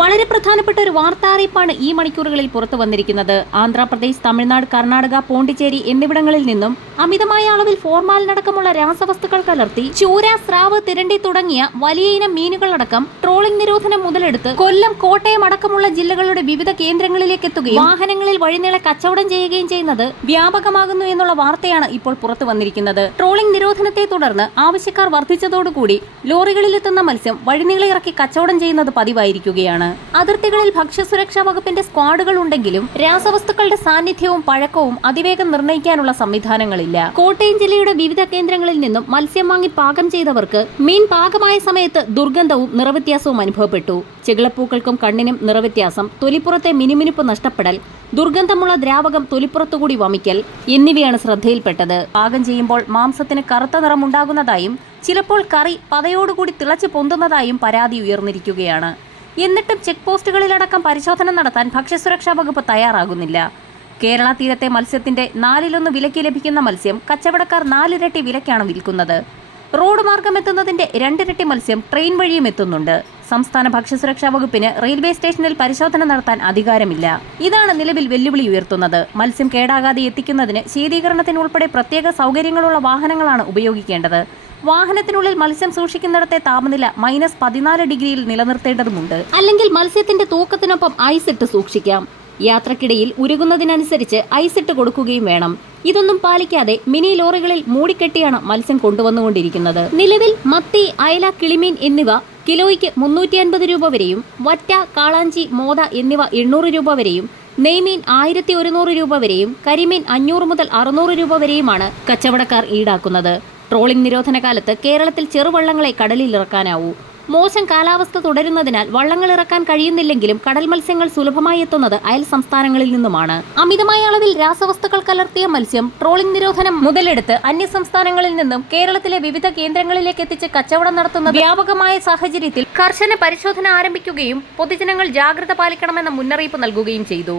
വളരെ പ്രധാനപ്പെട്ട ഒരു വാർത്താ അറിയിപ്പാണ് ഈ മണിക്കൂറുകളിൽ പുറത്തു വന്നിരിക്കുന്നത്. ആന്ധ്രാപ്രദേശ്, തമിഴ്നാട്, കർണാടക, പോണ്ടിച്ചേരി എന്നിവിടങ്ങളിൽ നിന്നും അമിതമായ അളവിൽ ഫോർമാലിനടക്കമുള്ള രാസവസ്തുക്കൾ കലർത്തി ചൂര, സ്രാവ്, തിരണ്ടി തുടങ്ങിയ വലിയ ഇനം മീനുകളടക്കം ട്രോളിംഗ് നിരോധനം മുതലെടുത്ത് കൊല്ലം, കോട്ടയം അടക്കമുള്ള ജില്ലകളുടെ വിവിധ കേന്ദ്രങ്ങളിലേക്ക് എത്തുകയും വാഹനങ്ങളിൽ വഴിനീളെ കച്ചവടം ചെയ്യുകയും ചെയ്യുന്നത് വ്യാപകമാകുന്നു എന്നുള്ള വാർത്തയാണ് ഇപ്പോൾ പുറത്തു വന്നിരിക്കുന്നത്. ട്രോളിംഗ് നിരോധനത്തെ തുടർന്ന് ആവശ്യക്കാർ വർദ്ധിച്ചതോടുകൂടി ലോറികളിലെത്തുന്ന മത്സ്യം വഴിനീളെ ഇറക്കി കച്ചവടം ചെയ്യുന്നത് പതിവായിരിക്കുകയാണ്. അതിർത്തികളിൽ ഭക്ഷ്യസുരക്ഷാ വകുപ്പിന്റെ സ്ക്വാഡുകൾ ഉണ്ടെങ്കിലും രാസവസ്തുക്കളുടെ സാന്നിധ്യവും പഴക്കവും അതിവേഗം നിർണ്ണയിക്കാനുള്ള സംവിധാനങ്ങളില്ല. കോട്ടയം ജില്ലയുടെ വിവിധ കേന്ദ്രങ്ങളിൽ നിന്നും മത്സ്യം വാങ്ങി പാകം ചെയ്തവർക്ക് മീൻ പാകമായ സമയത്ത് ദുർഗന്ധവും നിറവ്യത്യാസവും അനുഭവപ്പെട്ടു. ചെകിളപ്പൂക്കൾക്കും കണ്ണിനും നിറവ്യത്യാസം, തൊലിപ്പുറത്തെ മിനുമിനുപ്പ് നഷ്ടപ്പെടൽ, ദുർഗന്ധമുള്ള ദ്രാവകം തൊലിപ്പുറത്തുകൂടി വമിക്കൽ എന്നിവയാണ് ശ്രദ്ധയിൽപ്പെട്ടത്. പാകം ചെയ്യുമ്പോൾ മാംസത്തിന് കറുത്ത നിറമുണ്ടാകുന്നതായും ചിലപ്പോൾ കറി പതയോടുകൂടി തിളച്ചു പൊന്തുന്നതായും പരാതി ഉയർന്നിരിക്കുകയാണ്. എന്നിട്ടും ചെക്ക് പോസ്റ്റുകളിലടക്കം പരിശോധന നടത്താൻ ഭക്ഷ്യസുരക്ഷാ വകുപ്പ് തയ്യാറാകുന്നില്ല. കേരള തീരത്തെ മത്സ്യത്തിന്റെ 4/1 വിലയ്ക്ക് ലഭിക്കുന്ന മത്സ്യം കച്ചവടക്കാർ 4 ഇരട്ടി വിലയ്ക്കാണ് വിൽക്കുന്നത്. റോഡ് മാർഗം എത്തുന്നതിന്റെ 2 ഇരട്ടി മത്സ്യം ട്രെയിൻ വഴിയും എത്തുന്നുണ്ട്. സംസ്ഥാന ഭക്ഷ്യസുരക്ഷാ വകുപ്പിന് റെയിൽവേ സ്റ്റേഷനിൽ പരിശോധന നടത്താൻ അധികാരമില്ല. ഇതാണ് നിലവിൽ വെല്ലുവിളി ഉയർത്തുന്നത്. മത്സ്യം കേടാകാതെ എത്തിക്കുന്നതിന് ശീതീകരണത്തിനുൾപ്പെടെ പ്രത്യേക സൗകര്യങ്ങളുള്ള വാഹനങ്ങളാണ് ഉപയോഗിക്കേണ്ടത്. വാഹനത്തിനുള്ളിൽ മത്സ്യം സൂക്ഷിക്കുന്നിടത്തെ താപനില -14 ഡിഗ്രിയിൽ നിലനിർത്തേണ്ടതുണ്ട്. അല്ലെങ്കിൽ മത്സ്യത്തിന്റെ തൂക്കത്തിനൊപ്പം ഐസ് ഇട്ട് സൂക്ഷിക്കാം. യാത്രക്കിടയിൽ ഉരുകുന്നതിനനുസരിച്ച് ഐസ് ഇട്ട് കൊടുക്കുകയും വേണം. ഇതൊന്നും പാലിക്കാതെ മിനി ലോറികളിൽ മൂടിക്കെട്ടിയാണ് മത്സ്യം കൊണ്ടുവന്നുകൊണ്ടിരിക്കുന്നത്. നിലവിൽ മത്തി, അയല, കിളിമീൻ എന്നിവ കിലോയ്ക്ക് 350 രൂപ വരെയും വറ്റ, കാളാഞ്ചി, മോത എന്നിവ 800 രൂപ വരെയും, നെയ്മീൻ 1100 രൂപ വരെയും, കരിമീൻ 500 മുതൽ 600 രൂപ വരെയുമാണ് കച്ചവടക്കാർ ഈടാക്കുന്നത്. ട്രോളിംഗ് നിരോധന കാലത്ത് കേരളത്തിൽ ചെറുവള്ളങ്ങളെ കടലിൽ ഇറക്കാനാവൂ. മോശം കാലാവസ്ഥ തുടരുന്നതിനാൽ വള്ളങ്ങൾ ഇറക്കാൻ കഴിയുന്നില്ലെങ്കിലും കടൽ മത്സ്യങ്ങൾ സുലഭമായി എത്തുന്നത് അയൽ സംസ്ഥാനങ്ങളിൽ നിന്നുമാണ്. അമിതമായ അളവിൽ രാസവസ്തുക്കൾ കലർത്തിയ മത്സ്യം ട്രോളിംഗ് നിരോധനം മുതലെടുത്ത് അന്യ സംസ്ഥാനങ്ങളിൽ നിന്നും കേരളത്തിലെ വിവിധ കേന്ദ്രങ്ങളിലേക്ക് എത്തിച്ച് കച്ചവടം നടത്തുന്ന വ്യാപകമായ സാഹചര്യത്തിൽ കർശന പരിശോധന ആരംഭിക്കുകയും പൊതുജനങ്ങൾ ജാഗ്രത പാലിക്കണമെന്ന മുന്നറിയിപ്പ് നൽകുകയും ചെയ്തു.